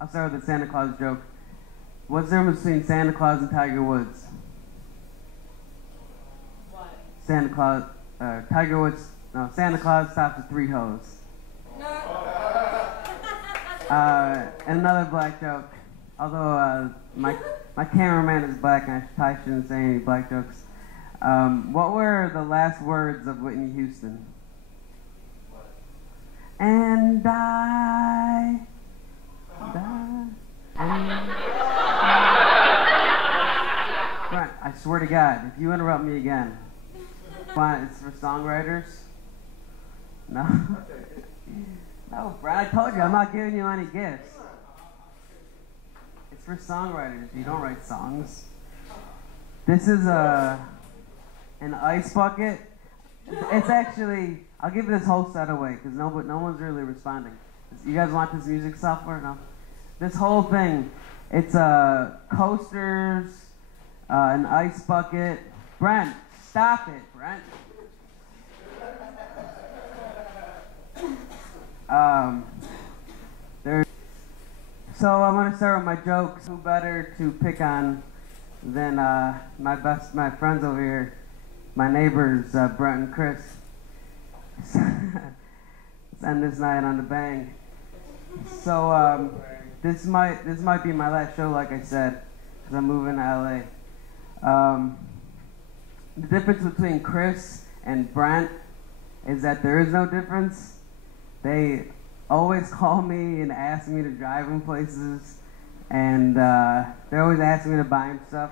I'll start with the Santa Claus joke. What's the difference between Santa Claus and Tiger Woods? What? Tiger Woods, no, Santa Claus stops at 3 hoes. And another black joke. Although my cameraman is black and I probably shouldn't say any black jokes. What were the last words of Whitney Houston? What? And die. Right, I swear to God, if you interrupt me again, fine, it's for songwriters? No? No, Brad, I told you, I'm not giving you any gifts. It's for songwriters, you don't write songs. This is an ice bucket. It's actually, I'll give this whole set away, because no one's really responding. You guys want this music software? No? This whole thing, it's coasters, an ice bucket. Brent, stop it, Brent. So I'm gonna start with my jokes. Who better to pick on than my friends over here, my neighbors, Brent and Chris. Let's end this night on the bang. So this might be my last show, like I said, because I'm moving to LA. The difference between Chris and Brent is that there is no difference. They always call me and ask me to drive them places, and they're always asking me to buy them stuff.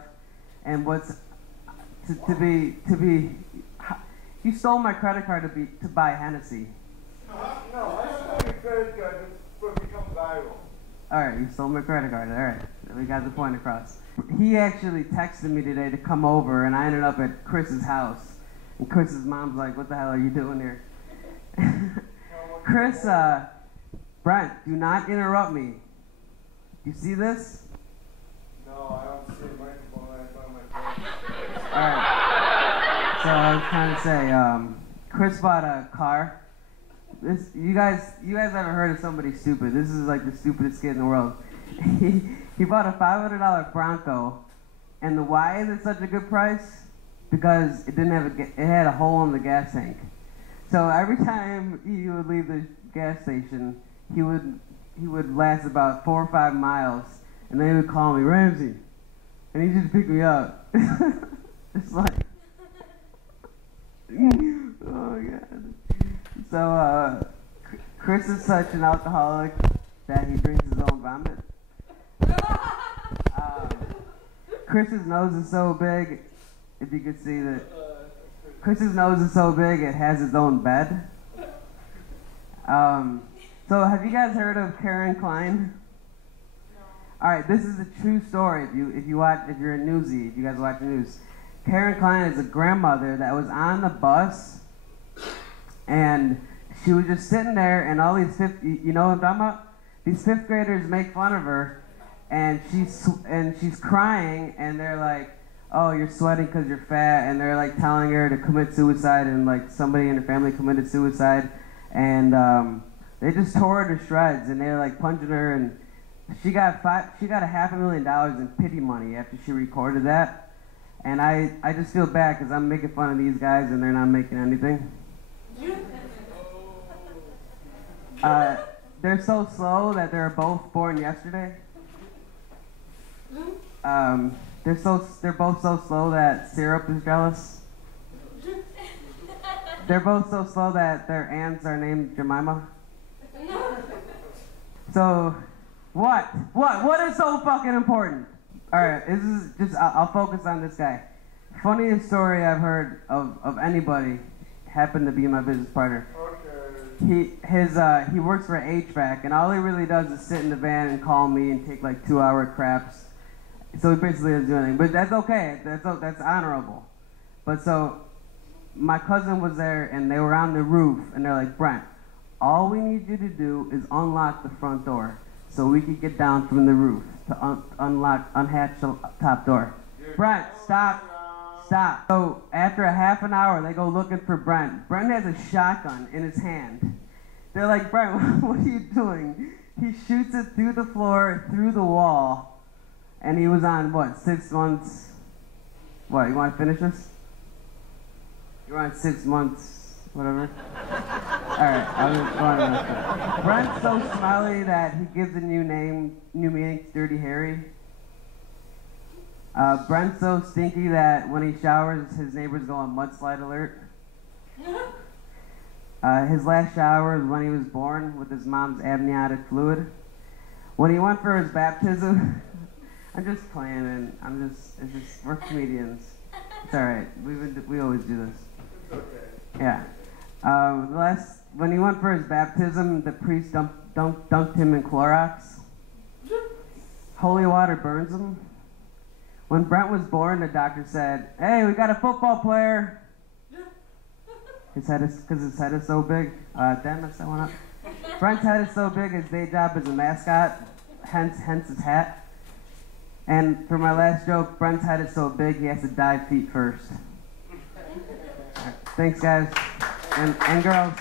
And what's to be you stole my credit card to buy Hennessy. No, I stole your credit card to become viral. All right, you stole my credit card. All right, we got the point across. He actually texted me today to come over, and I ended up at Chris's house. And Chris's mom's like, "What the hell are you doing here?" Chris, Brent, do not interrupt me. You see this? No, I don't see a microphone right in front of my face. All right. So I was trying to say, Chris bought a car. You guys ever heard of somebody stupid? This is like the stupidest kid in the world. He bought a $500 Bronco, and why is it such a good price? Because it had a hole in the gas tank. So every time he would leave the gas station, he would last about 4 or 5 miles, and then he would call me, "Ramsey," and he'd just pick me up. It's like, oh God. So Chris is such an alcoholic that he drinks his own vomit. Chris's nose is so big, if you could see that. Chris's nose is so big it has its own bed. So have you guys heard of Karen Klein? No. All right, this is a true story. If you're a newsie, if you guys watch the news, Karen Klein is a grandmother that was on the bus, and she was just sitting there, and all these you know what I'm talking about? These 5th graders make fun of her, and she's crying, and they're like, "Oh, you're sweating because you're fat," and they're like telling her to commit suicide, and like somebody in her family committed suicide, and they just tore her to shreds, and they were like punching her, and she got $500,000 in pity money after she recorded that, and I just feel bad because I'm making fun of these guys and they're not making anything. They're so slow that they're both born yesterday. They're both so slow that syrup is jealous. They're both so slow that their aunts are named Jemima. So, what is so fucking important? All right, this is just, I'll focus on this guy. Funniest story I've heard of anybody happened to be my business partner. Okay. He works for HVAC, and all he really does is sit in the van and call me and take like 2-hour craps. So he basically doesn't do anything, but that's okay. That's honorable. But so my cousin was there, and they were on the roof, and they're like, "Brent, all we need you to do is unlock the front door so we can get down from the roof to unhatch the top door." Brent, stop. So after a half an hour, they go looking for Brent. Brent has a shotgun in his hand. They're like, "Brent, what are you doing?" He shoots it through the floor, through the wall, and he was on, what, 6 months? What, you want to finish this? You're on 6 months, whatever. Alright, I'll just go on with it. Brent's so smelly that he gives a new meaning to Dirty Harry. Brent's so stinky that when he showers, his neighbors go on mudslide alert. His last shower is when he was born with his mom's amniotic fluid. When he went for his baptism, I'm just playing, and we're comedians. It's alright, we always do this. Okay. Yeah. When he went for his baptism, the priest dunked him in Clorox. Holy water burns him. When Brent was born, the doctor said, "Hey, we got a football player." Because his head is so big. Damn, mess that one up. Brent's head is so big, his day job is a mascot, hence his hat. And for my last joke, Brent's head is so big, he has to dive feet first. Thanks, guys. And girls.